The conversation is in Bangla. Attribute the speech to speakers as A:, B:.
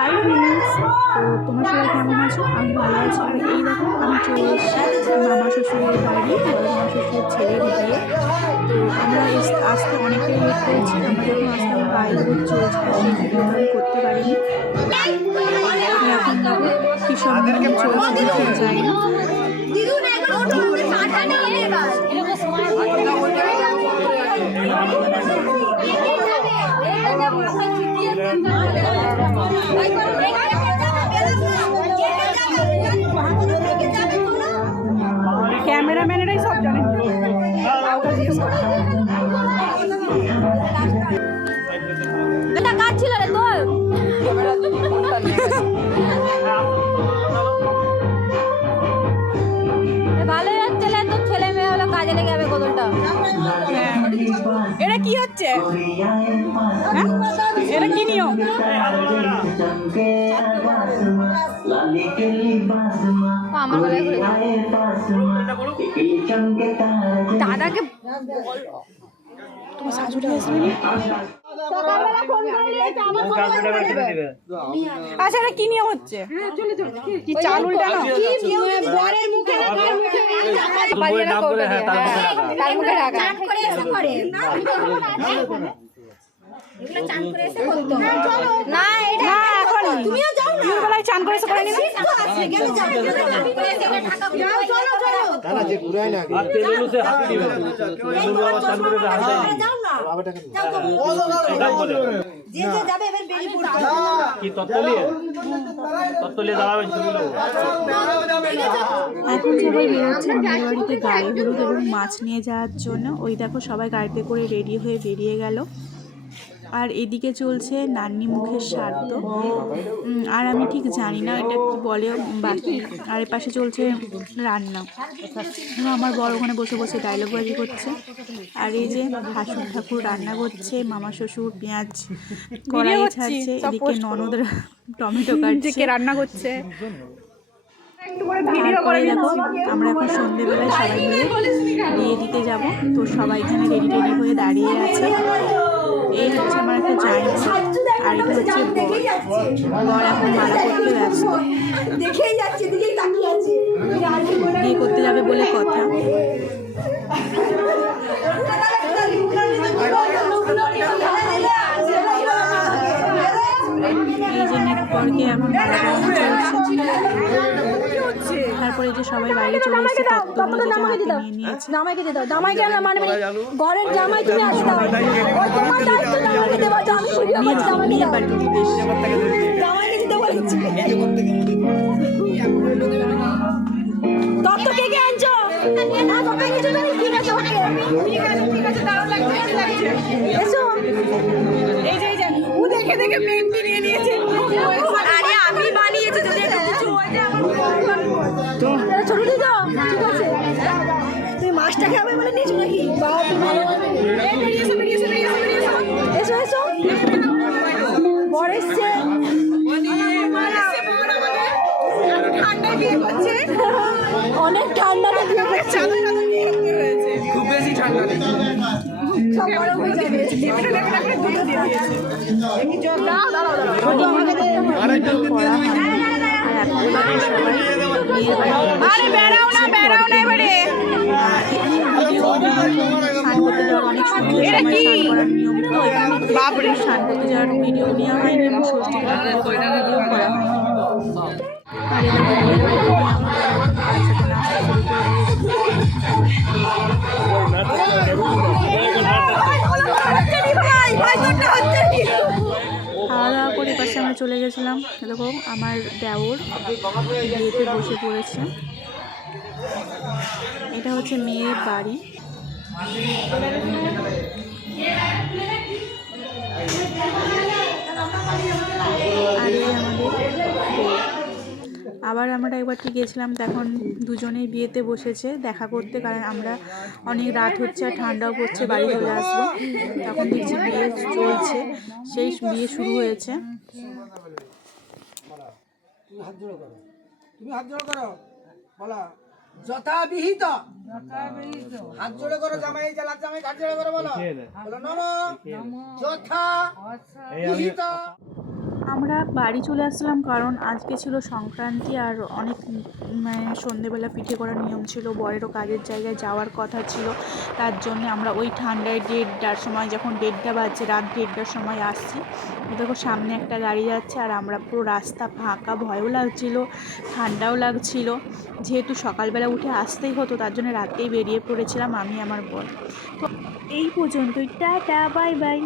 A: হাই ফ্রেন্ডস তো তোমরা সবাই কেমন আছো? আমি ভালো আছি। আর এই দেখো আমি চলে এসেছি মামা শ্বশুরের বাড়ি মামা শ্বশুরের ছেলের বিয়ে। তো আমরা আসতে অনেকটাই লেট করেছি। আমরা যখন আসলাম হলুদ চলছে সেই ভিডিওটা আমি করতে পারিনি। এখন দেখো কী সব চলছে যাই। না
B: এটা কাজ ছিল রে তোর? ভালো যাচ্ছে রে, তোর ছেলে মেয়ে হলো কাজে লেগে যাবে কদলটা
A: এটা কি হচ্ছে? হ্যাঁ? এটা কি নিয়ম?
B: আমার বেলায়
A: তোমার শাশুড়ি আসবে আচ্ছা এটা কি নিয়ম হচ্ছে? কি
B: বরের মুখে
C: হ্যাঁ তার
B: মুখে রাখা। না এটা এখন তুমিও যাও না।
A: বেলায় চান করে এসে করে নিবি।
B: আছে গেলে যাও চান করে এসে করে ঢাকা চলো চলো।
C: আর তেলুলু সে হাতে দিবে তেলুলু আবার চান করে হাতে দেয়
B: যাও না।
C: এটাই বলে।
B: যে যে যাবে এবার বেরিয়ে পড়তে
C: কি তত্তলিয়ে? তত্তলিয়ে দাঁড়াবেন ছবিগুলো
A: এখন সবাই বেরোচ্ছে বিয়ে বাড়িতে গায়ে হলুদ এবং মাছ নিয়ে যাওয়ার জন্য। ওই দেখো সবাই গাড়িতে করে রেডি হয়ে বেরিয়ে গেল। আর এদিকে চলছে নান্নি মুখের শ্রাদ্ধ উম, আর আমি ঠিক জানি না এটা কি বলে বাকি। আর এর পাশে চলছে রান্না। এবং আমার বড় ওখানে বসে বসে ডায়লগ বাজি করছে। আর এই যে হাসুর ঠাকুর রান্না করছে মামা শ্বশুর পেঁয়াজ কড়াই ছাড়ছে এদিকে ননদরা টমেটো কাটছে। রান্না করছে। তারপরে দেখো আমরা এখন সন্ধেবেলায় সবাই মিলে বিয়ে দিতে যাব। তো সবাই এখানে রেডি রেডি হয়ে দাঁড়িয়ে আছে। এই হচ্ছে আমার একটা জায়েন্ট আর এটা হচ্ছে বর বর এখন মালা করতে ব্যস্ত।
B: দেখেই যাচ্ছে
A: এই যে মালা চলছে তারপরে যে সবাই বাইরে চলে এসেছে তত্ত্বগুলো যে হাতে নিয়ে নিয়েছে
B: জামাইকে দিতে দাও মানে ঘরের জামাই তুমি আসতে দাও। জামাইকে
A: দিতে
B: বলেছি নিয়ে নিয়েছে আরে আমি বানিয়েছি যদি এটা কিছু হয়ে যায় আমার ছোট দিদি ঠিক আছে? তুমি মাছটা খাবে বলে নিয়েছো নাকি? বাবা তুমি ভালো এসো এসো বেরিয়ে এসো এসো। এসো এসো। বর এসছে। অনেক ঠান্ডা করছে
D: খুব
B: সব গরম হয়ে যাবে
A: আর বাড়ি বেড়াও না বেড়াও না এবারে বাপরে স্নান করতে যাওয়ার ভিডিও নেওয়া হয়নি এবং ষষ্ঠী ভিডিও করা হয়নি চলে দেখো, আমার দেওর বিয়েতে বসে পড়েছে। এটা হচ্ছে মেয়ের বাড়ি। আর আমাদের। আবার আমরা একবারটি গেছিলাম, তখন দুজনেই বিয়েতে বসেছে দেখা করতে, কারণ আমরা অনেক রাত হচ্ছে আর ঠান্ডাও পড়ছে, বাড়ি চলে আসব। তখন দেখছি বিয়ে চলছে, সেই বিয়ে শুরু হয়েছে।
D: তুমি হাত জোড়ো করো। তুমি হাত জোড়ো করো। বলা। যথাবিহিত। হাত জোড়ো করো জামাই জালাত জামাই হাত জোড়ো করো বলো। বলো নম। যথা বিহিত
A: আমরা বাড়ি চলে আসলাম কারণ আজকে ছিল সংক্রান্তি আর অনেক মানে সন্ধেবেলা পিঠে করার নিয়ম ছিল, বরেরও কাজের জায়গায় যাওয়ার কথা ছিল। তার জন্য আমরা ওই ঠান্ডায় দেড়টার সময় যখন দেড়টা বাজছে, রাত দেড়টার সময় আসছি। দেখো সামনে একটা গাড়ি যাচ্ছে আর আমরা পুরো রাস্তা ফাঁকা, ভয়ও লাগছিল, ঠান্ডাও লাগছিল। যেহেতু সকালবেলা উঠে আসতেই হতো, তার জন্য রাতেই বেরিয়ে পড়েছিলাম আমি, আমার বোন তো এই পর্যন্তই। টাটা, বাই বাই।